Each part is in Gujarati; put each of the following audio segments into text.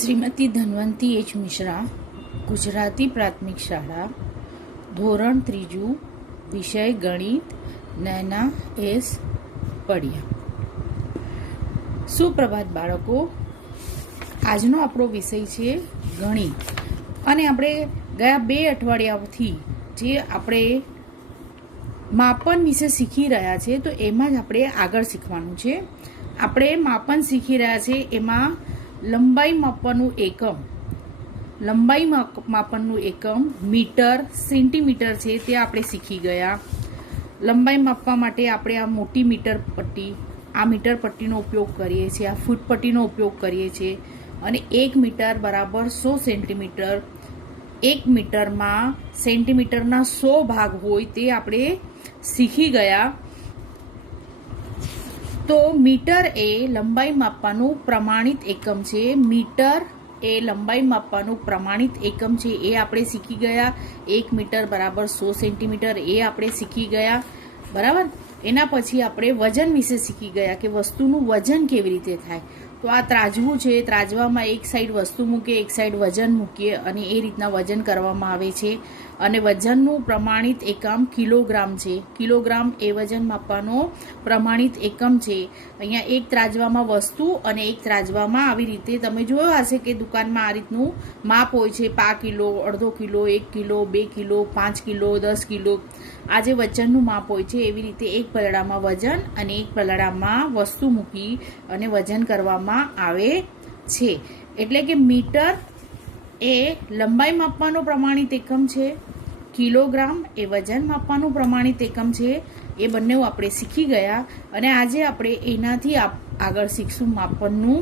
શ્રીમતી ધન્વંતી એચ મિશ્રા, ગુજરાતી પ્રાથમિક શાળા, ધોરણ 3, વિષય ગણિત, નૈના એસ પડિયા. સુપ્રભાત બાળકો, આજનો આપણો વિષય છે ગણિત. અને આપણે ગયા 2 અઠવાડિયાથી જે આપણે માપન વિશે શીખી રહ્યા છે, તો એમાં જ આપણે આગળ શીખવાનું છે. આપણે માપન શીખી રહ્યા છે એમાં લંબાઈ માપનનું એકમ મીટર, સેન્ટીમીટર છે, તે આપણે શીખી ગયા. લંબાઈ માપવા માટે આપણે આ મોટી મીટર પટ્ટીનો ઉપયોગ કરીએ છીએ, આ ફૂટ પટ્ટીનો ઉપયોગ કરીએ છીએ. અને 1 મીટર બરાબર 100 સેન્ટીમીટર. 1 મીટરમાં સેન્ટીમીટરના 100 ભાગ હોય તે આપણે શીખી ગયા. તો મીટર એ લંબાઈ માપવાનું પ્રમાણિત એકમ છે. મીટર એ લંબાઈ માપવાનું પ્રમાણિત એકમ છે, એ આપણે શીખી ગયા. 1 મીટર બરાબર 100 સેન્ટીમીટર એ આપણે શીખી ગયા. બરાબર. એના પછી આપણે વજન વિશે શીખી ગયા કે વસ્તુનું વજન કેવી રીતે થાય. તો આ ત્રાજવું છે, ત્રાજવામાં એક સાઈડ વસ્તુ મૂકીએ, એક સાઈડ વજન મૂકીએ અને એ રીતના વજન કરવામાં આવે છે. અને વજનનું પ્રમાણિત એકમ કિલોગ્રામ છે. કિલોગ્રામ એ વજન માપવાનો પ્રમાણિત એકમ છે. અહીંયા એક ત્રાજવામાં વસ્તુ અને એક ત્રાજવામાં આવી રીતે તમે જોયો હશે કે દુકાનમાં આ રીતનું માપ હોય છે. 5 કિલો, અડધો kilo, 1 kilo, 2 kilo, 5 kilo, 10 kilo. આ જે વજનનું માપ હોય છે, એવી રીતે એક પલડામાં વજન અને એક પલડામાં વસ્તુ મૂકી અને વજન કરવામાં આવે છે. એટલે કે મીટર એ લંબાઈ માપવાનો પ્રમાણિત એકમ છે, કિલોગ્રામ એ વજન માપવાનું પ્રમાણિત એકમ છે. એ બંને આપણે શીખી ગયા. અને આજે આપણે એનાથી આગળ શીખશું માપનનું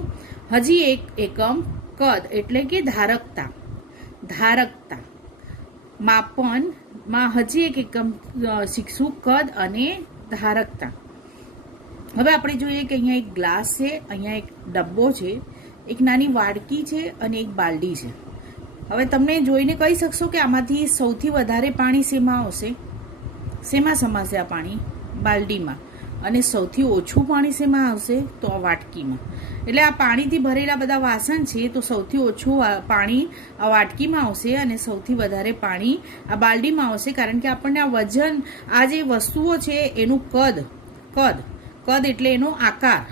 હજી એક એકમ, કદ, એટલે કે ધારકતા. માપનમાં હજી એક એકમ શીખશું, કદ અને ધારકતા. હવે આપણે જોઈએ કે અહીંયા એક ગ્લાસ છે, અહીંયા એક ડબ્બો છે, એક નાની વાડકી છે અને એક બાલડી છે. હવે તમને જોઈને કહી શકશો કે આમાંથી સૌથી વધારે પાણી શેમાં આવશે? શેમાં સમાશે આ પાણી? બાલડીમાં. અને સૌથી ઓછું પાણી શેમાં આવશે? તો આ વાટકીમાં. એટલે આ પાણીથી ભરેલા બધા વાસણ છે, તો સૌથી ઓછું પાણી આ વાટકીમાં આવશે અને સૌથી વધારે પાણી આ બાલડીમાં આવશે. કારણ કે આપણને આ વજન, આ જે વસ્તુઓ છે એનું કદ એટલે એનો આકાર.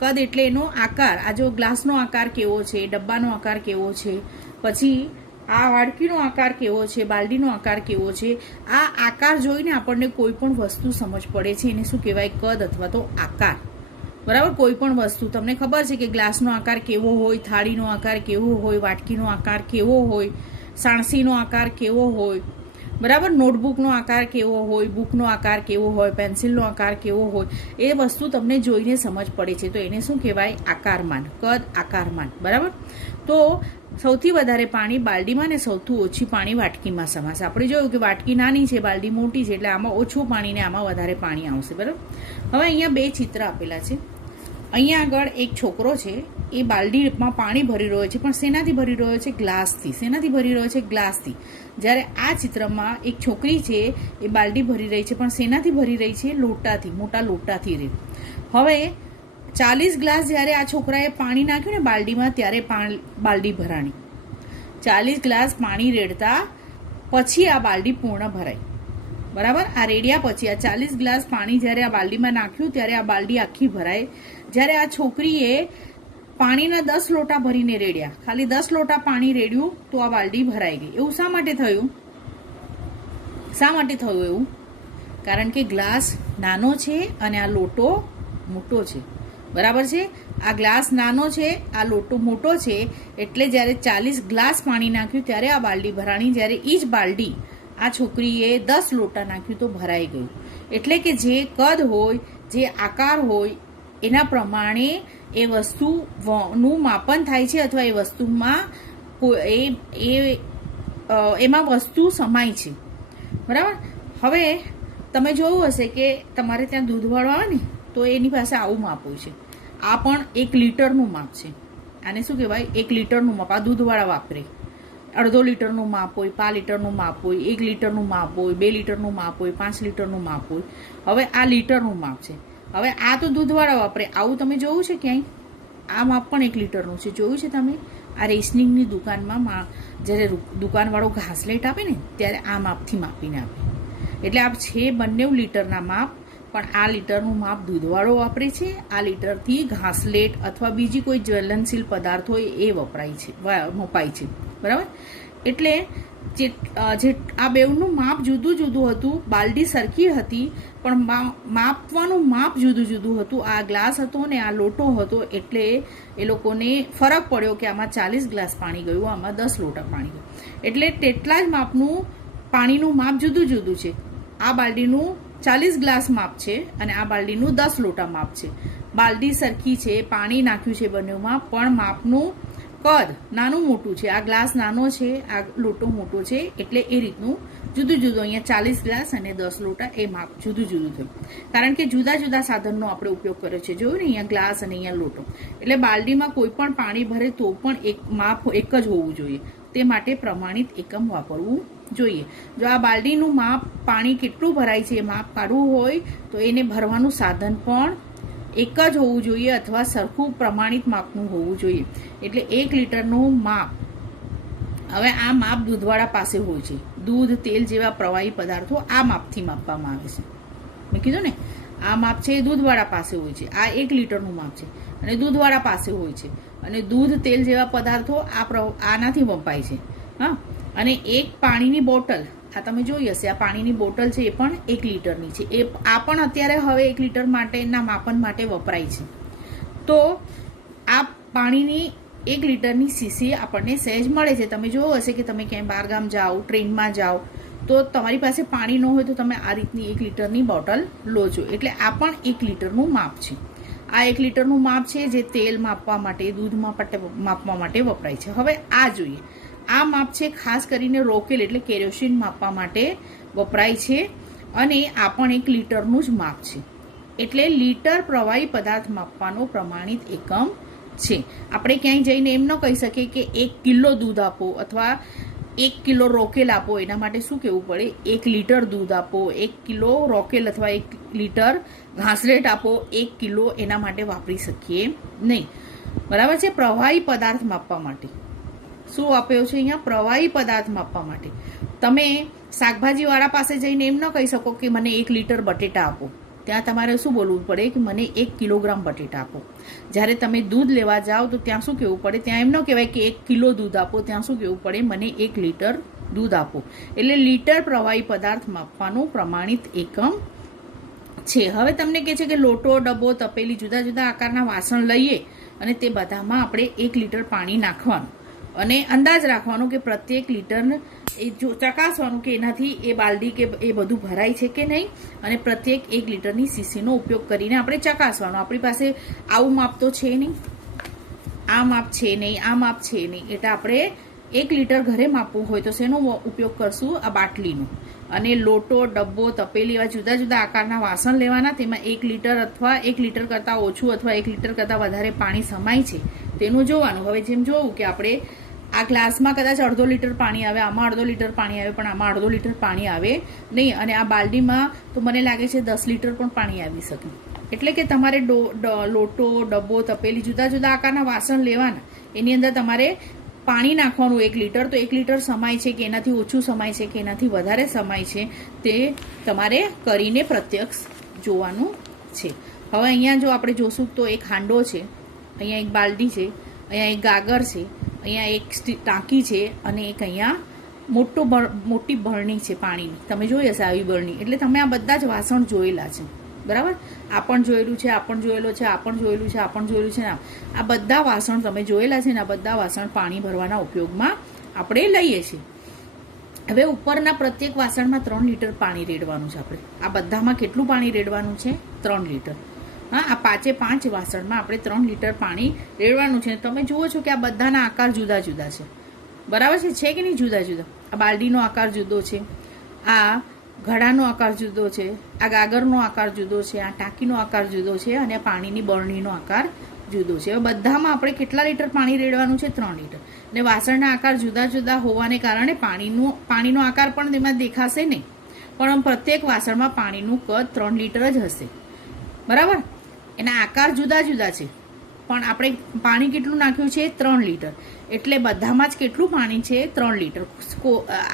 કદ એટલે એનો આકાર. આ જો ગ્લાસનો આકાર કેવો છે, ડબ્બાનો આકાર કેવો છે, પછી આ વાડકીનો આકાર કેવો છે, બાલડીનો આકાર કેવો છે. આ આકાર જોઈને આપણને કોઈ પણ વસ્તુ સમજ પડે છે. એને શું કહેવાય? કદ અથવા તો આકાર. બરાબર. કોઈ પણ વસ્તુ તમને ખબર છે કે ગ્લાસનો આકાર કેવો હોય, થાળીનો આકાર કેવો હોય, વાટકીનો આકાર કેવો હોય, સાણસીનો આકાર કેવો હોય. બરાબર. નોટબુકનો આકાર કેવો હોય, બુકનો આકાર કેવો હોય, પેન્સિલનો આકાર કેવો હોય, એ વસ્તુ તમને જોઈને સમજ પડે છે. તો એને શું કહેવાય? આકારમાન. કદ, આકારમાન. બરાબર. તો સૌથી વધારે પાણી બાલડીમાં ને સૌથી ઓછી પાણી વાટકીમાં સમાશે. આપણે જોયું કે વાટકી નાની છે, બાલડી મોટી છે, એટલે આમાં ઓછું પાણી ને આમાં વધારે પાણી આવશે. બરાબર. હવે અહીંયા 2 ચિત્ર આપેલા છે. અહીંયા આગળ એક છોકરો છે, એ બાલડીમાં પાણી ભરી રહ્યો છે, પણ શેનાથી ભરી રહ્યો છે? ગ્લાસથી. શેનાથી ભરી રહ્યો છે? ગ્લાસથી. જ્યારે આ ચિત્રમાં એક છોકરી છે, એ બાલડી ભરી રહી છે, પણ શેનાથી ભરી રહી છે? લોટાથી, મોટા લોટાથી. હવે 40 ગ્લાસ જ્યારે આ છોકરાએ પાણી નાખ્યું ને બાલડીમાં, ત્યારે બાલડી ભરાણી. 40 ગ્લાસ પાણી રેડતા પછી આ બાલડી પૂર્ણ ભરાઈ. બરાબર. આ રેડ્યા પછી આ 40 ગ્લાસ પાણી જ્યારે આ બાલડીમાં નાખ્યું ત્યારે આ બાલડી આખી ભરાય. જ્યારે આ છોકરીએ પાણીના 10 લોટા ભરીને રેડ્યા, ખાલી 10 લોટા પાણી રેડ્યું તો આ બાલડી ભરાઈ ગઈ. એવું શા માટે થયું? એવું કારણ કે ગ્લાસ નાનો છે અને આ લોટો મોટો છે. બરાબર છે. આ ગ્લાસ નાનો છે, આ લોટો મોટો છે. એટલે જ્યારે 40 ગ્લાસ પાણી નાખ્યું ત્યારે આ બાલડી ભરાણી. જ્યારે એ જ બાલડી આ છોકરીએ 10 લોટા નાખ્યું તો ભરાઈ ગયું. એટલે કે જે કદ હોય, જે આકાર હોય, એના પ્રમાણે એ વસ્તુનું માપન થાય છે, અથવા એ વસ્તુમાં એમાં વસ્તુ સમાય છે. બરાબર. હવે તમે જોયું હશે કે તમારે ત્યાં દૂધવાળો આવે ને, તો એની પાસે આવું માપ હોય છે. આ પણ 1 લીટરનું માપ છે. આને શું કહેવાય? 1 લીટરનું માપ. આ દૂધવાળા વાપરે. અડધો લીટરનું માપ હોય, 5 લીટરનું માપ હોય, 1 લીટરનું માપ હોય, 2 લીટરનું માપ હોય, 5 લીટરનું માપ હોય. હવે આ લીટરનું માપ છે. હવે આ તો દૂધવાળા વાપરે. આવું તમે જોયું છે ક્યાંય? આ માપ પણ 1 લીટરનું છે. જોયું છે તમે? આ રેશનિંગની દુકાનમાં જ્યારે દુકાનવાળો ઘાસલેટ આપે ને ત્યારે આ માપથી માપીને આપે. એટલે આ છે બંને લીટરના માપ, પણ આ લીટરનું માપ દૂધવાળો વાપરે છે. આ લીટરથી ઘાસલેટ અથવા બીજી કોઈ જ્વલનશીલ પદાર્થ હોય એ વપરાય છે, મપાય છે. બરાબર? એટલે જે આ બેવનું માપ જુદું જુદું હતું. બાલડી સરખી હતી પણ માપવાનું માપ જુદું જુદું હતું. આ ગ્લાસ હતો ને આ લોટો હતો, એટલે એ લોકોને ફરક પડ્યો કે આમાં 40 ગ્લાસ પાણી ગયું, આમાં 10 લોટા પાણી ગયું. એટલે તેટલા જ માપનું પાણીનું માપ જુદું જુદું છે. આ બાલડીનું 40 ગ્લાસ માપ છે અને આ બાલડીનું 10 લોટા માપ છે. બાલડી સરખી છે, પાણી નાખ્યું છે બંનેમાં, પણ માપનું કદ નાનું મોટું છે. આ ગ્લાસ નાનો છે, આ લોટો મોટો છે, એટલે એ રીતનું જુદું જુદું. અહીંયા 40 ગ્લાસ અને 10 લોટા એ માપ જુદું જુદું થયું, કારણ કે જુદા જુદા સાધનનો આપણે ઉપયોગ કર્યો છે. જોયું ને, અહીંયા ગ્લાસ અને અહીંયા લોટો. એટલે બાલડીમાં કોઈ પણ પાણી ભરે તો પણ એક માપ એક જ હોવું જોઈએ. તે માટે પ્રમાણિત એકમ વાપરવું જોઈએ. જો આ બાલડીનું માપ પાણી કેટલું ભરાય છે એ માપ કાઢવું હોય તો એને ભરવાનું સાધન પણ એક જ હોવું જોઈએ અથવા સરખું પ્રમાણિત માપનું હોવું જોઈએ. એટલે 1 લીટરનું માપ, હવે આ માપ દૂધવાળા પાસે હોય છે. દૂધ, તેલ જેવા પ્રવાહી પદાર્થો આ માપથી માપવામાં આવે છે. મેં કીધું ને, આ માપ છે એ દૂધવાળા પાસે હોય છે. આ 1 લીટરનું માપ છે અને દૂધવાળા પાસે હોય છે. અને દૂધ, તેલ જેવા પદાર્થો આનાથી મપાય છે. હા, અને એક પાણીની બોટલ, આ તમે જોઈ હશે, આ પાણીની બોટલ છે એ પણ 1 લીટરની છે. આ પણ અત્યારે હવે 1 લીટર માટેના માપન માટે વપરાય છે. તો આ પાણીની 1 લીટરની શીશી આપણને સહેજ મળે છે. તમે જોયું હશે કે તમે ક્યાંય બહારગામ જાઓ, ટ્રેનમાં જાઓ, તો તમારી પાસે પાણી ન હોય તો તમે આ રીતની 1 લીટરની બોટલ લો છો. એટલે આ પણ 1 લીટરનું માપ છે. આ 1 લીટરનું માપ છે જે તેલ માપવા માટે, દૂધ માપવા માટે વપરાય છે. હવે આ જોઈએ, આ માપ છે ખાસ કરીને રોકેલ એટલે કેરોસીન માપવા માટે વપરાય છે અને આ પણ 1 લીટરનું જ માપ છે. એટલે લીટર પ્રવાહી પદાર્થ માપવાનો પ્રમાણિત એકમ છે. આપણે ક્યાંય જઈને એમ ન કહી શકીએ કે 1 કિલો દૂધ આપો અથવા 1 કિલો રોકેલ આપો. એના માટે શું કહેવું પડે? 1 લીટર દૂધ આપો, 1 કિલો રોકેલ અથવા 1 લીટર ઘાસલેટ આપો, 1 કિલો એના માટે વાપરી શકીએ નહીં. બરાબર છે? પ્રવાહી પદાર્થ માપવા માટે શું આપ્યો છે અહીંયા? પ્રવાહી પદાર્થ માપવા માટે. તમે શાકભાજીવાળા પાસે જઈને એમ ન કહી શકો કે મને 1 લીટર બટેટા આપો. ત્યાં તમારે શું બોલવું પડે કે મને 1 કિલોગ્રામ બટેટા આપો. જ્યારે તમે દૂધ લેવા જાઓ તો ત્યાં શું કહેવું પડે? ત્યાં એમ ન કહેવાય કે 1 કિલો દૂધ આપો, ત્યાં શું કહેવું પડે? મને 1 લીટર દૂધ આપો. એટલે લીટર પ્રવાહી પદાર્થ માપવાનું પ્રમાણિત એકમ છે. હવે તમને કહે છે કે લોટો, ડબ્બો, તપેલી, જુદા જુદા આકારના વાસણ લઈએ અને તે બધામાં આપણે 1 લીટર પાણી નાખવાનું અને અંદાજ રાખવાનો કે પ્રત્યેક લીટર એ ચકાસવાનું કે એનાથી એ બાલડી કે એ બધું ભરાય છે કે નહીં, અને પ્રત્યેક 1 લીટરની શીશીનો ઉપયોગ કરીને આપણે ચકાસવાનું. આપણી પાસે આવું માપ તો છે નહીં, આ માપ છે નહીં, આ માપ છે નહીં. એટલે આપણે 1 લીટર ઘરે માપવું હોય તો શેનો ઉપયોગ કરશું? આ બાટલીનો. અને લોટો, ડબ્બો, તપેલી એવા જુદા જુદા આકારના વાસણ લેવાના. તેમાં 1 લીટર અથવા 1 લીટર કરતાં ઓછું અથવા 1 લીટર કરતાં વધારે પાણી સમાય છે તેનું જોવાનું. હવે જેમ જોવું કે આપણે આ ગ્લાસમાં કદાચ 1/2 લીટર પાણી આવે, આમાં 1/2 લીટર પાણી આવે, પણ આમાં 1/2 લીટર પાણી આવે નહીં. અને આ બાલડીમાં તો મને લાગે છે 10 લીટર પણ પાણી આવી શકે. એટલે કે તમારે લોટો, ડબ્બો, તપેલી જુદા જુદા આકારના વાસણ લેવાના. એની અંદર તમારે પાણી નાખવાનું 1 લીટર. તો 1 લીટર સમાય છે કે એનાથી ઓછું સમાય છે કે એનાથી વધારે સમાય છે તે તમારે કરીને પ્રત્યક્ષ જોવાનું છે. હવે અહીંયા જો આપણે જોશું તો એક હાંડો છે, અહીંયા એક બાલડી છે, અહીંયા એક ગાગર છે, અહીંયા એક ટાંકી છે અને એક અહીંયા મોટી બરણી છે પાણીની. તમે જોઈ હશે આવી બરણી. એટલે તમે આ બધા જ વાસણ જોયેલા છે. બરાબર? આ પણ જોયેલું છે, આ પણ જોયેલું છે, આ પણ જોયેલું છે, આ પણ જોયેલું છે. આ બધા વાસણ તમે જોયેલા છે ને આ બધા વાસણ પાણી ભરવાના ઉપયોગમાં આપણે લઈએ છીએ. હવે ઉપરના પ્રત્યેક વાસણમાં 3 લીટર પાણી રેડવાનું છે. આપણે આ બધામાં કેટલું પાણી રેડવાનું છે? 3 લીટર. હા, આ 5 વાસણમાં આપણે 3 લીટર પાણી રેડવાનું છે. તમે જુઓ છો કે આ બધાના આકાર જુદા જુદા છે. બરાબર છે કે નહીં? જુદા જુદા. આ બાલડીનો આકાર જુદો છે, આ ઘડાનો આકાર જુદો છે, આ ગાગરનો આકાર જુદો છે, આ ટાંકીનો આકાર જુદો છે અને આ પાણીની બરણીનો આકાર જુદો છે. હવે બધામાં આપણે કેટલા લીટર પાણી રેડવાનું છે? 3 લીટર. અને વાસણના આકાર જુદા જુદા હોવાને કારણે પાણીનો આકાર પણ તેમાં દેખાશે નહીં, પણ પ્રત્યેક વાસણમાં પાણીનું કદ 3 લીટર જ હશે. બરાબર? એના આકાર જુદા જુદા છે. પણ આપણે પાણી કેટલું નાખ્યું છે 3 લીટર, એટલે બધામાં જ કેટલું પાણી છે 3 લીટર.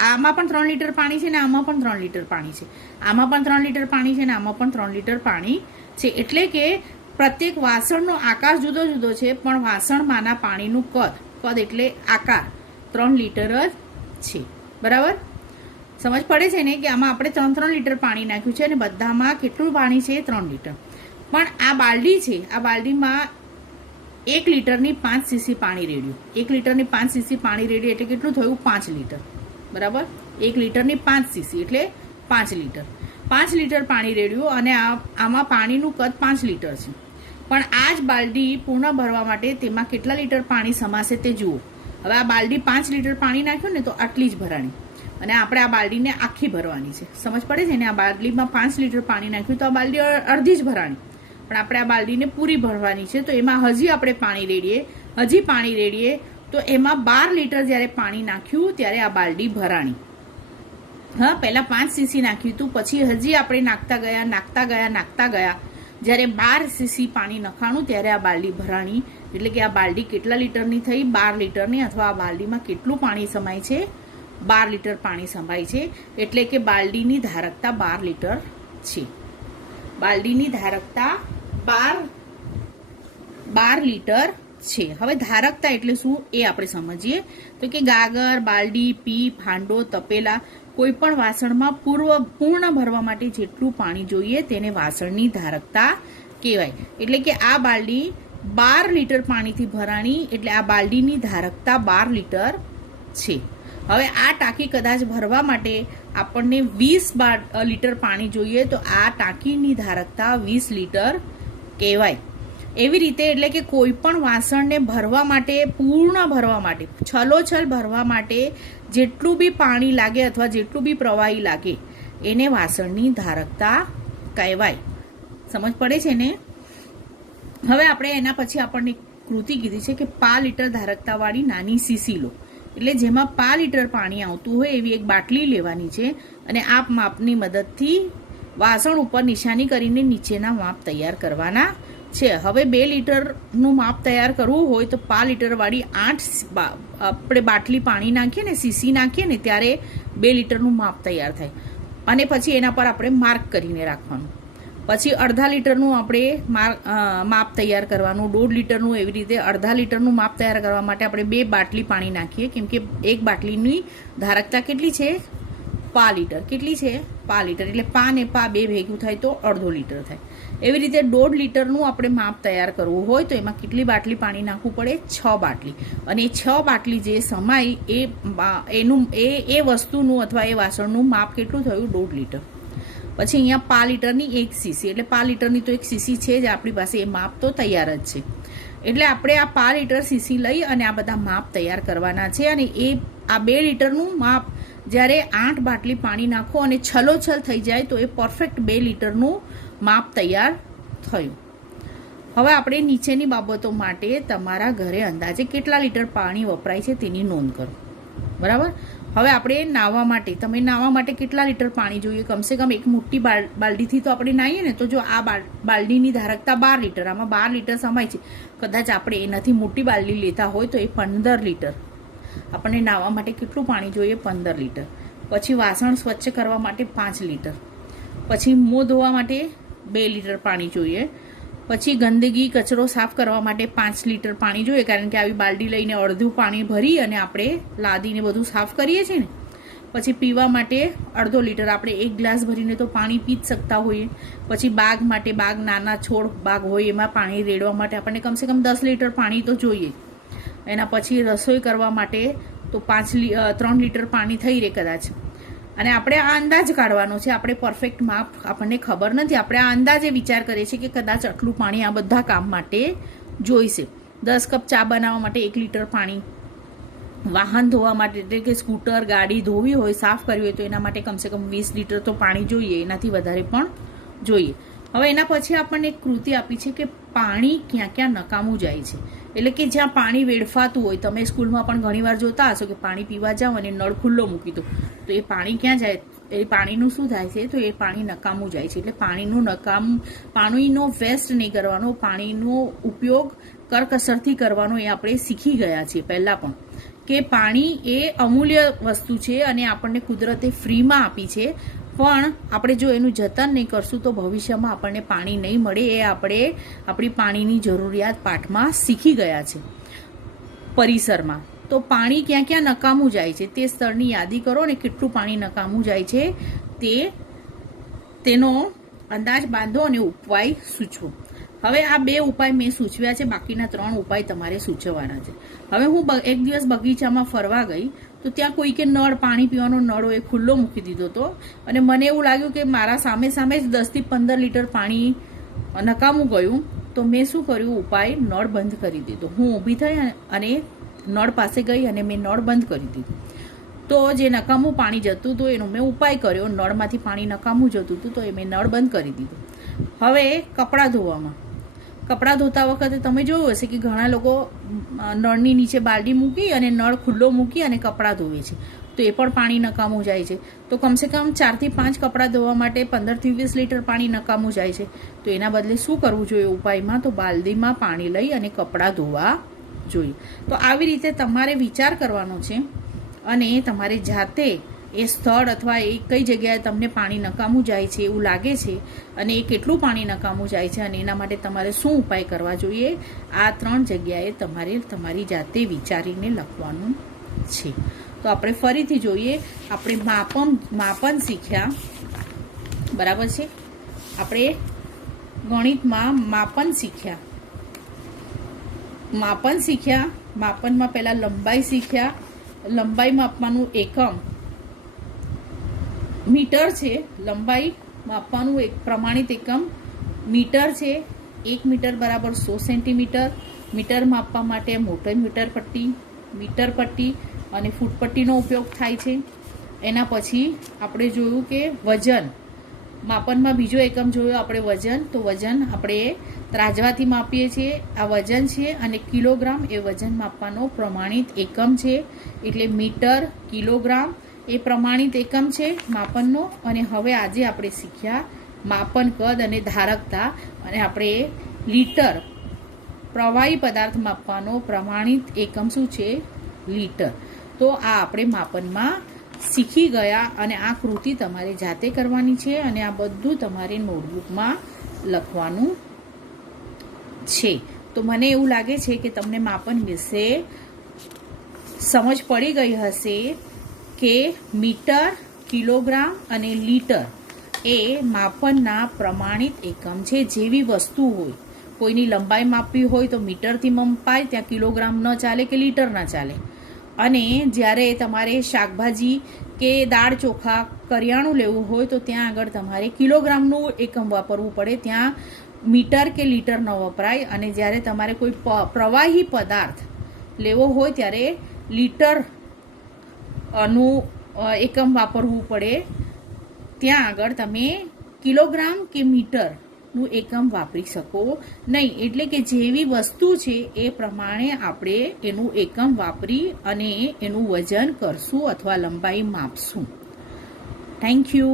આમાં પણ 3 લીટર પાણી છે ને આમાં પણ 3 લીટર પાણી છે, આમાં પણ 3 લીટર પાણી છે ને આમાં પણ 3 લીટર પાણી છે. એટલે કે પ્રત્યેક વાસણનો આકાર જુદો જુદો છે, પણ વાસણમાંના પાણીનું કદ એટલે આકાર 3 લીટર જ છે. બરાબર સમજ પડે છે ને કે આમાં આપણે 3 લીટર પાણી નાખ્યું છે અને બધામાં કેટલું પાણી છે 3 લીટર. પણ આ બાલડી છે, આ બાલડીમાં 1 લીટરની 5 સીસી પાણી રેડ્યું. 1 લીટરની 5 સીસી પાણી રેડ્યું એટલે કેટલું થયું 5 લીટર. બરાબર 1 લીટરની 5 સીસી એટલે 5 લીટર. 5 લીટર પાણી રેડ્યું અને આમાં પાણીનું કદ 5 લીટર છે. પણ આ જ બાલડી પૂર્ણ ભરવા માટે તેમાં કેટલા લીટર પાણી સમાશે તે જુઓ. હવે આ બાલડી 5 લીટર પાણી નાખ્યું ને તો આટલી જ ભરાણી, અને આપણે આ બાલડીને આખી ભરવાની છે. સમજ પડે છે ને? આ બાલડીમાં 5 લીટર પાણી નાખ્યું તો આ બાલડી અડધી જ ભરાણી, પણ આપણે આ બાલડીને પૂરી ભરવાની છે. તો એમાં હજી આપણે પાણી રેડીએ તો એમાં 12 લીટર જ્યારે પાણી નાખ્યું ત્યારે આ બાલડી ભરાણી. હા, પહેલા 5 સીસી નાખ્યું હતું, પછી હજી આપણે નાખતા ગયા જ્યારે 12 સીસી પાણી નખાણું ત્યારે આ બાલડી ભરાણી. એટલે કે આ બાલડી કેટલા લીટરની થઈ? 12 લીટરની, અથવા આ બાલડીમાં કેટલું પાણી સમાય છે? 12 લીટર પાણી સમાય છે. એટલે કે બાલડીની ધારકતા 12 લીટર છે. બાલડીની ધારકતા 12 લીટર છે. હવે ધારકતા એટલે શું એ આપણે સમજીએ. તો કે ગાગર, બાલડી, પીપ, હાંડો, તપેલા, કોઈ પણ વાસણમાં પૂર્ણ ભરવા માટે જેટલું પાણી જોઈએ તેને વાસણની ધારકતા કહેવાય. એટલે કે આ બાલડી 12 લીટર પાણીથી ભરાણી, એટલે આ બાલડીની ધારકતા 12 લીટર છે. હવે આ ટાંકી કદાચ ભરવા માટે આપણને 20 લીટર પાણી જોઈએ તો આ ટાંકીની ધારકતા 20 લીટર કહેવાય. એવી રીતે એટલે કે કોઈ પણ વાસણને ભરવા માટે, પૂર્ણ ભરવા માટે, છલોછલ ભરવા માટે જેટલું બી પાણી લાગે અથવા જેટલું બી પ્રવાહી લાગે એને વાસણની ધારકતા કહેવાય. સમજ પડે છે ને? હવે આપણે એના પછી આપણને કૃતિ કીધી છે કે 5 લીટર ધારકતાવાળી નાની સીસી લો. એટલે જેમાં 5 લીટર પાણી આવતું હોય એવી એક બાટલી લેવાની છે અને આ માપની મદદથી વાસણ ઉપર નિશાની કરીને નીચેના માપ તૈયાર કરવાના છે. હવે 2 લીટરનું માપ તૈયાર કરવું હોય તો 5 લીટરવાળી 8 આપણે બાટલી પાણી નાખીએ ને, સીસી નાખીએ ને ત્યારે 2 લીટરનું માપ તૈયાર થાય. અને પછી એના પર આપણે માર્ક કરીને રાખવાનું. પછી 1/2 લીટરનું આપણે માપ તૈયાર કરવાનું, 1.5 લીટરનું, એવી રીતે 1/2 લીટરનું માપ તૈયાર કરવા માટે આપણે 2 બાટલી પાણી નાખીએ, કેમ કે એક બાટલીની ધારકતા કેટલી છે? 5 લીટર. કેટલી છે? 5 લીટર. એટલે 5 ને 5 2 ભેગું થાય તો 1/2 લીટર થાય. એવી રીતે 1.5 લીટરનું આપણે માપ તૈયાર કરવું હોય તો એમાં કેટલી બાટલી પાણી નાખવું પડે? 6 બાટલી. અને એ 6 બાટલી જે સમાય એ વસ્તુનું અથવા એ વાસણનું માપ કેટલું થયું? 1.5 લીટર. પછી અહીંયા 5 લીટરની 1 સીસી, એટલે 5 લીટરની તો 1 સીસી છે જ આપણી પાસે, એ માપ તો તૈયાર જ છે. એટલે આપણે આ 5 લીટર સીસી લઈ અને આ બધા માપ તૈયાર કરવાના છે. અને આ 2 લીટરનું માપ જ્યારે 8 બાટલી પાણી નાખો અને છલોછલ થઈ જાય તો એ પરફેક્ટ 2 લીટરનું માપ તૈયાર થયું. હવે આપણે નીચેની બાબતો માટે તમારા ઘરે અંદાજે કેટલા લીટર પાણી વપરાય છે તેની નોંધ કરો. બરાબર. હવે આપણે નાહવા માટે કેટલા લીટર પાણી જોઈએ? કમસે કમ એક મોટી બાલડીથી તો આપણે નાહીએ ને, તો જો આ બાલડીની ધારકતા 12 લીટર, આમાં 12 લીટર સમાય છે. કદાચ આપણે એનાથી મોટી બાલડી લેતા હોય તો એ 15 લીટર. આપણને નાહવા માટે કેટલું પાણી જોઈએ? 15 લીટર. પછી વાસણ સ્વચ્છ કરવા માટે 5 લીટર. પછી મોં ધોવા માટે 2 લીટર પાણી જોઈએ. પછી ગંદકી, કચરો સાફ કરવા માટે 5 લીટર પાણી જોઈએ, કારણ કે આવી બાલડી લઈને અડધું પાણી ભરી અને આપણે લાદીને બધું સાફ કરીએ છીએ ને. પછી પીવા માટે 1/2 લીટર. આપણે 1 ગ્લાસ ભરીને તો પાણી પી જ શકતા હોઈએ. પછી બાગ માટે, નાના છોડ બાગ હોય એમાં પાણી રેડવા માટે આપણને કમસે કમ 10 લીટર પાણી તો જોઈએ. એના પછી રસોઈ કરવા માટે તો 3 લીટર પાણી થઈ રહે કદાચ. અને આપણે આ અંદાજ કાઢવાનો છે, આપણે પરફેક્ટ માપ આપણને ખબર નથી. આપણે આ અંદાજે વિચાર કરીએ છીએ કે કદાચ આટલું પાણી આ બધા કામ માટે જોઈશે. 10 કપ ચા બનાવવા માટે 1 લીટર પાણી. વાહન ધોવા માટે, એટલે કે સ્કૂટર, ગાડી ધોવી હોય, સાફ કરવી હોય તો એના માટે કમસે કમ 20 લીટર તો પાણી જોઈએ, એનાથી વધારે પણ જોઈએ. હવે એના પછી આપણને એક કૃતિ આપી છે કે પાણી ક્યાં ક્યાં નકામું જાય છે. એટલે કે જ્યાં પાણી વેડફાતું હોય, તમે સ્કૂલમાં પણ ઘણીવાર જોતા હશો કે પાણી પીવા જાઓ અને નળ ખુલ્લો મૂકી દો, તો એ પાણી ક્યાં જાય? એ પાણીનું શું થાય છે? તો એ પાણી નકામું જાય છે. એટલે પાણીનો વેસ્ટ નહીં કરવાનો, પાણીનો ઉપયોગ કરકસરથી કરવાનો એ આપણે શીખી ગયા છીએ પહેલાં પણ, કે પાણી એ અમૂલ્ય વસ્તુ છે અને આપણને કુદરતે ફ્રીમાં આપી છે, પણ આપણે જો એનું જતન નહીં કરશું તો ભવિષ્યમાં આપણને પાણી નહીં મળે. એ આપણે આપણી પાણીની જરૂરિયાત પાઠમાં શીખી ગયા છે પરિસરમાં. તો પાણી ક્યાં ક્યાં નકામું જાય છે તે સ્થળની યાદી કરો ને કેટલું પાણી નકામું જાય છે તેનો અંદાજ બાંધો અને ઉપાય સૂચવો. હવે આ 2 ઉપાય મેં સૂચવ્યા છે, બાકીના 3 ઉપાય તમારે સૂચવવાના છે. હવે હું એક દિવસ બગીચામાં ફરવા ગઈ તો ત્યાં કોઈકે નળ, પાણી પીવાનો નળ એ ખુલ્લો મૂકી દીધો હતો અને મને એવું લાગ્યું કે મારા સામે જ 10 થી 15 લીટર પાણી નકામું ગયું. તો મેં શું કર્યું, ઉપાય નળ બંધ કરી દીધો. હું ઊભી થઈ અને નળ પાસે ગઈ અને મેં નળ બંધ કરી દીધું. તો જે નકામું પાણી જતું હતું એનો મેં ઉપાય કર્યો. નળમાંથી પાણી નકામું જતું હતું તો એ મેં નળ બંધ કરી દીધું. હવે કપડાં ધોવામાં, કપડાં ધોતા વખતે તમે જોયું હશે કે ઘણા લોકો નળની નીચે બાલડી મૂકી અને નળ ખુલ્લો મૂકી અને કપડાં ધોવે છે, તો એ પણ પાણી નકામું જાય છે. તો કમસે કમ 4 થી 5 કપડાં ધોવા માટે 15 થી 20 લીટર પાણી નકામું જાય છે. તો એના બદલે શું કરવું જોઈએ ઉપાયમાં, તો બાલદીમાં પાણી લઈ અને કપડાં ધોવા જોઈએ. તો આવી રીતે તમારે વિચાર કરવાનો છે અને તમારે જાતે એ સ્થળ અથવા એ કઈ જગ્યાએ તમને પાણી નકામું જાય છે એવું લાગે છે અને એ કેટલું પાણી નકામું જાય છે અને એના માટે તમારે શું ઉપાય કરવા જોઈએ, આ 3 જગ્યાએ તમારે તમારી જાતે વિચારીને લખવાનું છે. તો આપણે ફરીથી જોઈએ. આપણે માપન શીખ્યા, બરાબર છે. આપણે ગણિતમાં માપન શીખ્યા. માપનમાં પહેલા લંબાઈ શીખ્યા. લંબાઈ માપવાનું એકમ મીટર છે. લંબાઈ માપવાનું એક પ્રમાણિત એકમ મીટર છે. 1 મીટર બરાબર 100 સેન્ટીમીટર. મીટર માપવા માટે મોટી મીટર પટ્ટી અને ફૂટ પટ્ટીનો ઉપયોગ થાય છે. એના પછી આપણે જોયું કે વજન માપનમાં બીજો એકમ જોયો આપણે વજન. તો વજન આપણે ત્રાજવાથી માપીએ છીએ, આ વજન છે. અને કિલોગ્રામ એ વજન માપવાનો પ્રમાણિત એકમ છે, એટલે મીટર, કિલોગ્રામ એ પ્રમાણિત એકમ છે માપનનો. અને હવે આજે આપણે શીખ્યા માપન કદ અને ધારકતા, અને આપણે લીટર પ્રવાહી પદાર્થ માપવાનો પ્રમાણિત એકમ શું છે, લીટર. તો આ આપણે માપનમાં શીખી ગયા અને આ કૃતિ તમારે જાતે કરવાની છે અને આ બધું તમારે નોટબુકમાં લખવાનું છે. તો મને એવું લાગે છે કે તમને માપન વિશે સમજ પડી ગઈ હશે કે મીટર, કિલોગ્રામ અને લીટર એ માપનના પ્રમાણિત એકમ છે. જેવી વસ્તુ હોય, કોઈની લંબાઈ માપવી હોય તો મીટરથી મપાય, ત્યાં કિલોગ્રામ ન ચાલે કે લીટર ના ચાલે. અને જ્યારે તમારે શાકભાજી કે દાળ ચોખા કરિયાણું લેવું હોય તો ત્યાં આગળ તમારે કિલોગ્રામનું એકમ વાપરવું પડે, ત્યાં મીટર કે લીટર ન વપરાય. અને જ્યારે તમારે કોઈ પ્રવાહી પદાર્થ લેવો હોય ત્યારે લીટર નું એકમ વાપરવું પડે, ત્યાં આગળ તમે કિલોગ્રામ કે મીટરનું એકમ વાપરી શકો નહીં. એટલે કે જેવી વસ્તુ છે એ પ્રમાણે આપણે એનું એકમ વાપરી અને એનું વજન કરશું અથવા લંબાઈ માપશું. Thank you.